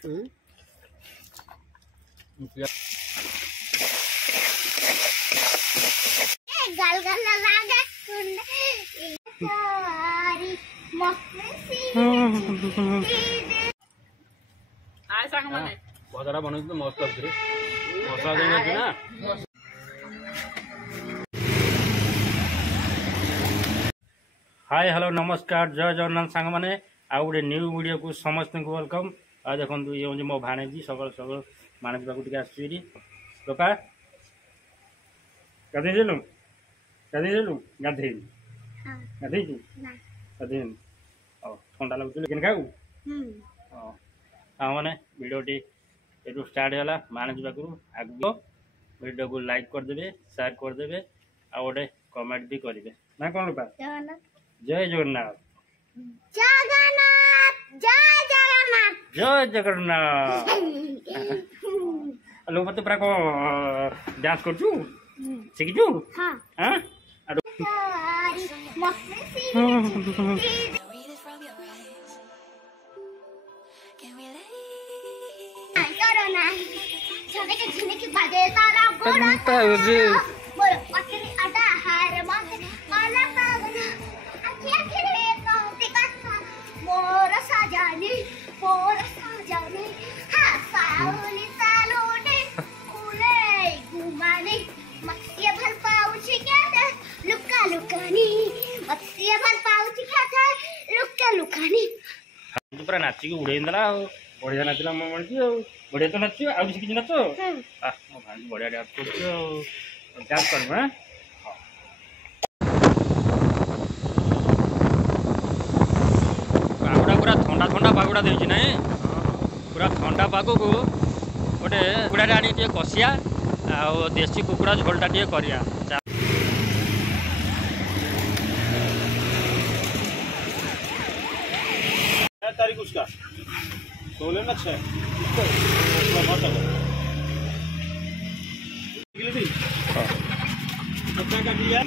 भजा बन मस्त मसला देना हाय हेलो नमस्कार जय जगन्नाथ सांग मैंने आउ गोटे न्यू वीडियो को समस्त को वेलकम। आ देखो ये हूँ मो भाणेजी सकाल सकाल माणेज पाक आसुरी बापा गाधेलु गाधेलु गाधे गाधे गाधे ठंडा लगुच लेकिन खाऊ हाँ मैंने वीडियो टी स्टार्ट है माणेज पाक आगे वीडियो को लाइक करदे शेयर करदे आ गोटे कमेंट भी करेंगे ना कौन रूपा जय जगन्नाथ जय जगन्नाथ लोग मत पूरा को डांस करछु शिखिछु हां पूरा नाचिक उड़े बढ़िया नाचला मो मणि बढ़िया तो नाच आ किसी नाच मो भाई बढ़िया डांस कर डांस कर पागुड़ा पूरा ठंडा ठंडा पागुड़ा देछि ना पूरा ठंडा पाग को गोटे कुकुड़ा आनी टे कसिया आ देसी कुकुड़ा झोलटा टे करिया तारीख उसका 16 ना 6 का दिया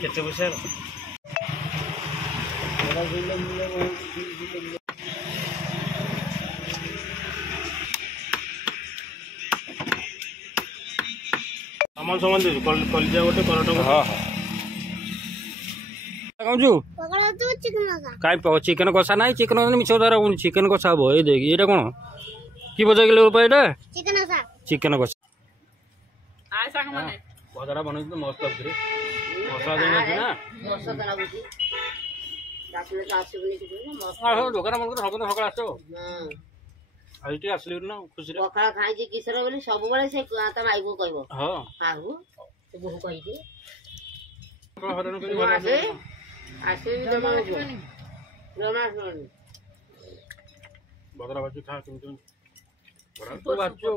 केते पैसा सामान सामान दे कलिजा गोटे करट हाँ हाँ चिकेन कषा ना चिकेन मिछ द्वारा चिकेन कषा हम ये देख ये कौन कि बजा गले चिकेन कषा भजा बन मस्त मसला देना दुकान मन सकाल आस आसली ना खुशी पखाड़ खाई किशोर बोली सब बेले से ता माई को कहबो हां हाहू से बहु कहि दे हरण करी आसे जमा सुन बदरा बाजू खा तुम बड़ा तो बाजू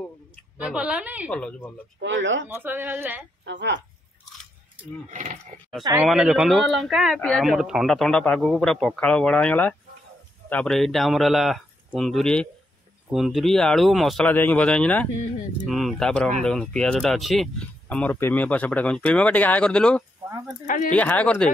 भलो नहीं भलो भलो भलो मसला देले हां सांग माने देखंदो हमर ठंडा ठंडा पाग को पूरा पखाळ बडा गला तापर एटा हमर हला कुंदरी आलू मसला देके भजाई ना तापर हम देखो पियाजटा अच्छी हमर पेमिया पास पटा कहन पेमिया टिके हाय कर देलु टिके हाय कर दे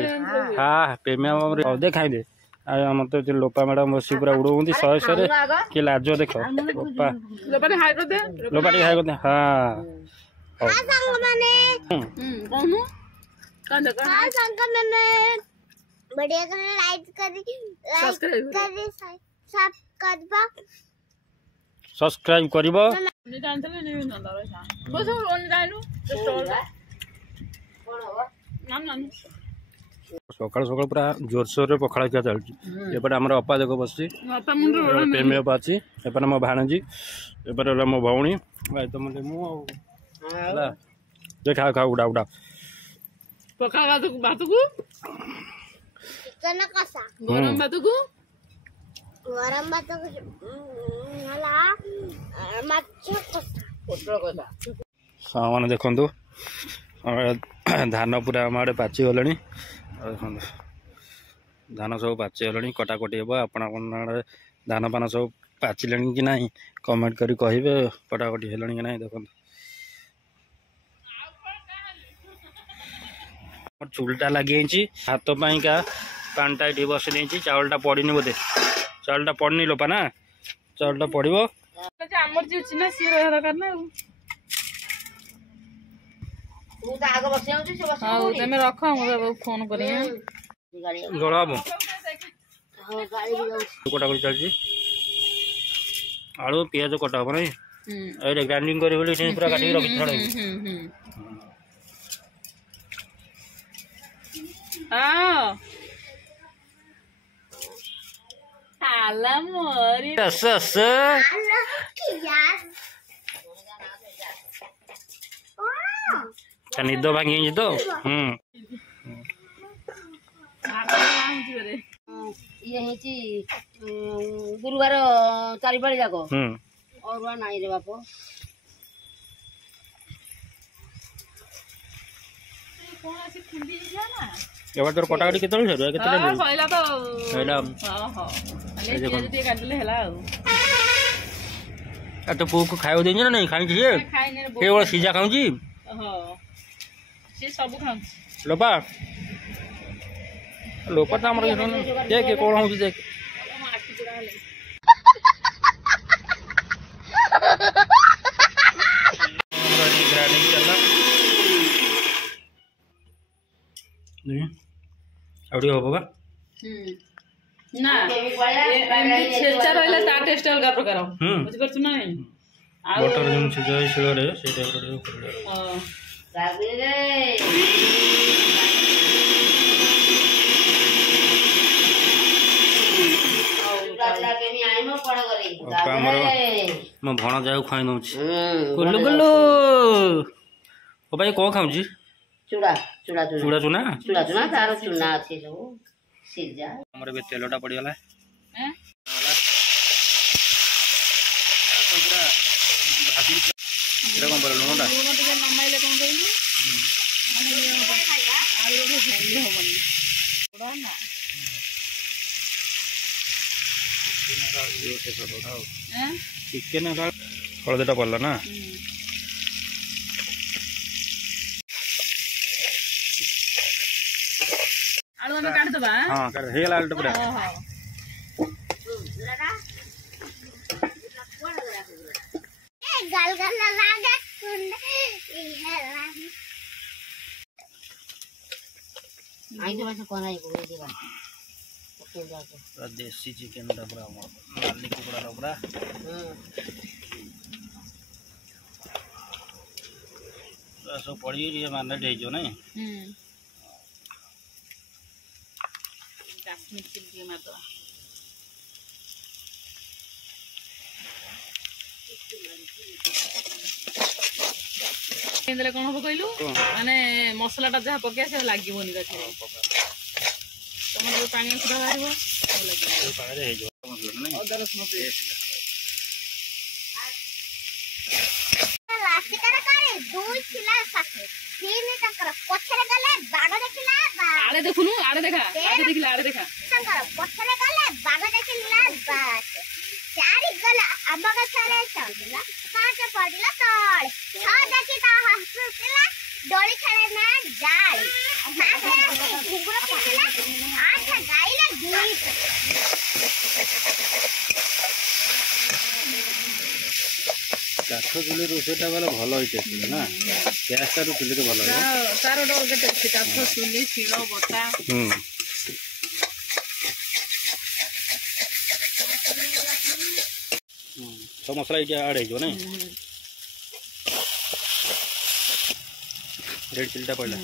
हां पेमिया हमर दे खाइ दे आ हम तो लोपा मैडम बसी पूरा उड़ोंदी 100 100 रे के लाजो देखो लोपा लोपा हाय कर दे लोपा टिके हाय कर दे हां हां संग माने कहनु कांद का हां संग माने बढ़िया कर लाइक करी सब करबा सब्सक्राइब करिबो सकाल सकाल पूरा जोरसोर रे पखाड़ा क्या चलती एपटे हमर अपा देखो बसची पेमी अपा अछि एपटे मो भाणजी एपटे मो भौणी भाई तो मते मु हला देखा खा उडा उडा पखाड़ा भात को चिकन कसा गरम भात को हला माछ कसा पोटल कसा सामान देखंतु धान पूरा हम आड़े पाची गले धान सब पाचिगला कटाकटी हे आपण धान पान सब पाचिले कि ना कमेंट करी कहे कटाकटी है कि ना देख चूलटा लगे हाथ पाइका पानटा ये बस दे चावलटा पड़नी बोधे चावलटा पड़नी लोपा ना चावलटा पड़ो रख फोन कर कटाकटी चलती आलू पियाज कटा हम ना ग्राइंडिंग कर पूरा काटिक रखी निद भांगी तो गुरुवार चारिपाड़ी जाक अरुआ नाई रे बाप एबार तोर कटाकटी केते सर केते सइला तो सइला तो पु को खाइयो देनी ना नहीं खाई छी केवल सीजा खाऊ छी से सब खाऊ लोपा लोपा तो हमर देख कोन हो देख आवड़ी हो का ना छेचा रहले ता टेस्ट अलग प्रकार बुझ परछु ना नहीं बटर जम छेजा शिळ रे से टाइप रे हां गाबी रे रातला के मी आई म पड़ गरी गाबी म भणा जाऊ खाइ नउ छी गुल्लू गुल्लू ओ भाई को खाउ छी चूड़ा चूड़ा चूड़ा चूना चूड़ा चूना तार चूना अच्छे सब सीजा हमरे बे तेलटा पड़ी गला हैं तो पूरा भाभी एरा कोन परलो नोटा लून टिके नमाइले कोन कइलु माने खाइबा आलू भी खाइले होबनी थोड़ा ना ये से सब खाओ हैं चिकन का हळदेटा पड़ला ना आलू में काट दबा हां कर हे लाल टपरा हां गाल गाल लागा आई तो बस कोना ही कोई देगा पूरा देसी चिकन टपरा माली कुकड़ा टपरा सब पड़ी ये माने दे जो नहीं काश्मीर चिल्ली में तो इंदले कोन हो कइलु माने मसलाटा जहा पके से लागिबोनी गछे तमन जो पानी सुधा बारिबो लागिबो पानी हे जो नहीं अदर रसुन पेस्ट लास्टिकर करे दुई किला साथे तीन टकर पछरे गले बाग देखिला आड़े देखुनु आड़े देखा आड़े देखिला आड़े देखा संगर पछरे गले बाग देखिला बात चारि गला अबग सारे चंदला पांच पड़ला तळ छ देखि ता हसुला डोली खेले में जाल हाथ घुंगरा पछला आठ गाइला गीत काठ चुली रोषेटा वाला भल होइते ना गैस तार चुली तो भल हो तारो डो के टेस्ट काठ चुली शिलो बता तो मसला ये ऐड हो नहीं रेड चिल्टा पड़ला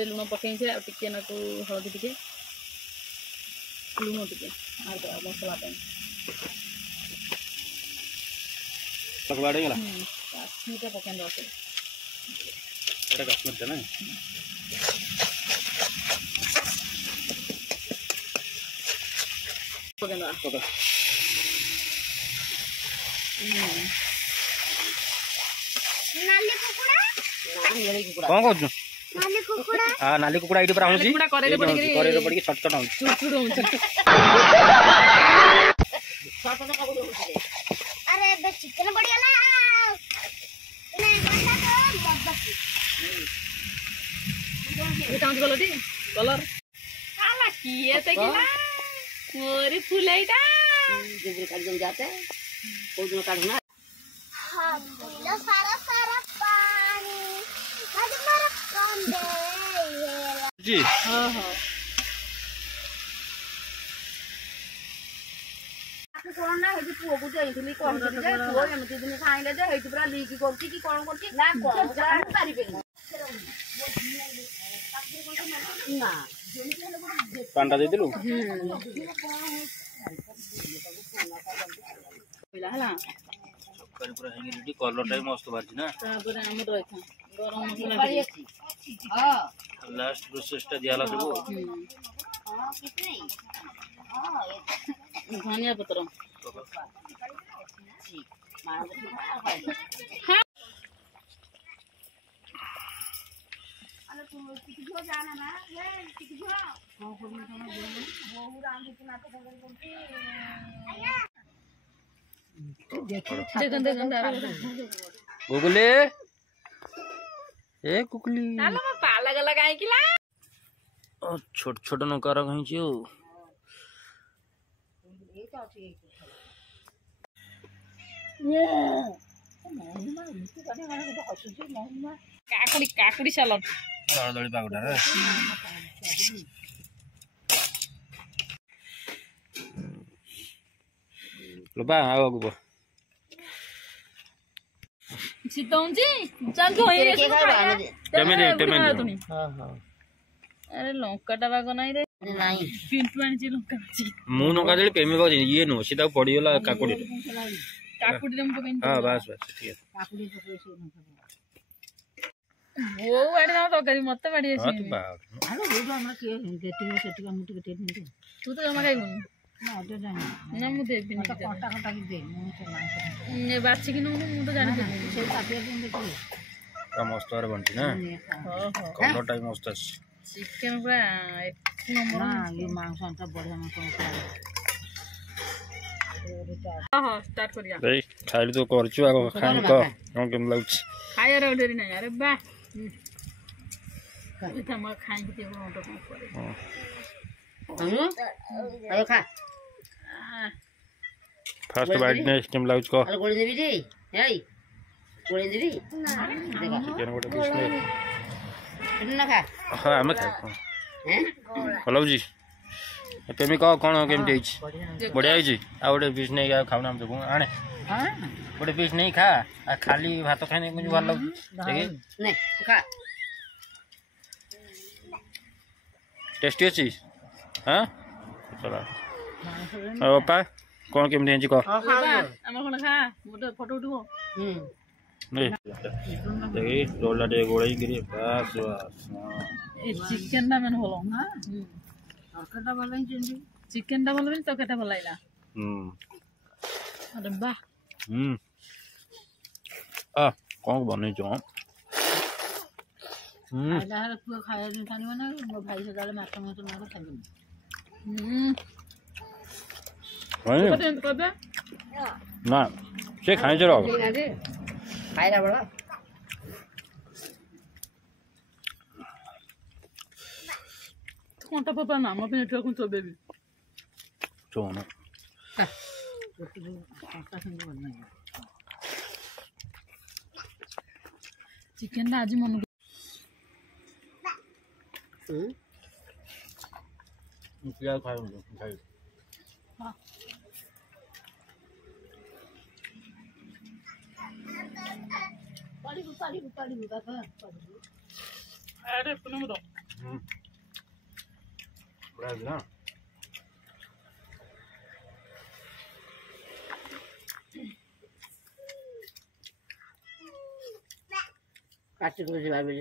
लुण पकई टिके ना हलदी टिके लुण टिके मसला पकवाड़े गला काश्मीर पकई दे एटा काश्मीर था ना पकई नाली कुकुड़ा कौन कहू नाली कुकुड़ा हाँ नाली कुकुड़ा ये पूरा हूँ करे पड़ी छट छट अरे बे चिकन बढ़िया ला ने बंदा तो बब्बकी कलर आला किए ते किला मोरी फुलाइटा हां पीला सारा सारा पानी आज मारा कम दे जी हां हां कोन ना हेति पुओ को जाइथिली कहथिली जे पुओ एमति दिन खाइले जे हेति पुरा लीक करछि कि कोन करछि ना कोन जान पारिबेनी ना पांडा दे दिलु पहिला हला करे पूरा हेंगी रेडी कलर टाइम मस्त बाजी ना तापर हमर रखा गरम मसला पारि अछि हां लास्ट प्रोसेस टा दियाला सब हां कितने हां धनिया पत्र अरे तू किछो जाना ना ये किछो हां कोन कोन बहु राम कितना तो करछि देखन गुगले ए कुकली नाला में पाला गला गाय किला छोट छोट नकार कहीं छियो काकुड़ी काकुड़ी सलाद दळदळी पागुडा रे लोबा आगो गो सीताऊंजी चल धोई रे टेमे हां हां अरे लंकाटा बाग नाही रे नाही पिंटू आनी लंका छी मु नका देली पेमी बाजी ये नो सीधा पड़ी गला काकुडी काकुड़ी दम को हां बस बस ठीक है काकुडी तो पैसे वो वाडे ना तो करी मत वाडी हां अछि तो बाग अरे वो जो हमरा के गेटिंग सेटिंग मुटी के टेट तू तो जमा खाइबुन ना दे जानी ना मु देबी तो काटा काटा की दे मु से मांस ने बाछि कि मु तो जानि देबी से काटिया दिन देखी का मस्त और बनती ना हां हां कलर टाइम मस्त है चिकन पूरा एक नंबर ना ये मांस अंत बढ़िया मांस हां हां स्टार्ट करिया भाई खाइल तो करछु आगो खाइ क हम केम लाउछ खाया रे डरी नहीं अरे बा इतना म खाइ के तेरो ऑटो को करे अरे खा फर्स्ट बाइट ने केम लाउछ को अरे गोली देबी रे हेई गोली देबी चिकन गोटे पीस ने ना खा हां हम खाइ हैं हेलो जी पेमी को कोन केम देछ बढ़िया है जी आ गोटे पीस नहीं आ खाउना हम तो आने हां गोटे पीस नहीं खा आ खाली भात खाने कुछ भल लाग देखि नहीं खा टेस्टी अछि हां चला ओ पा कोन केम देछ को हमर कोन खा मोटे फोटो उठबो नहीं देखि रोला दे गोळई गिरी बस बस ए चिकन ना मन होलो ना अर्कटा वाला चिंदी चिकन टा बोलबिन तो केटा बोलाइला अरे बा आ कोन बनै छ आइला हर तू खाया दिन थानी बना मो भाई से गाले माथा में तो ना खाई भाई पटेंट कर दे ना से खाइ छ रो खाइरा बड़ा कोनटा पापा ना म पे नेटवर्क को तो बेबी चोना चिकन आज मन क्या खाइ खाइ पाली का अरे पुनः दो बड़ा ना काट को से भाभी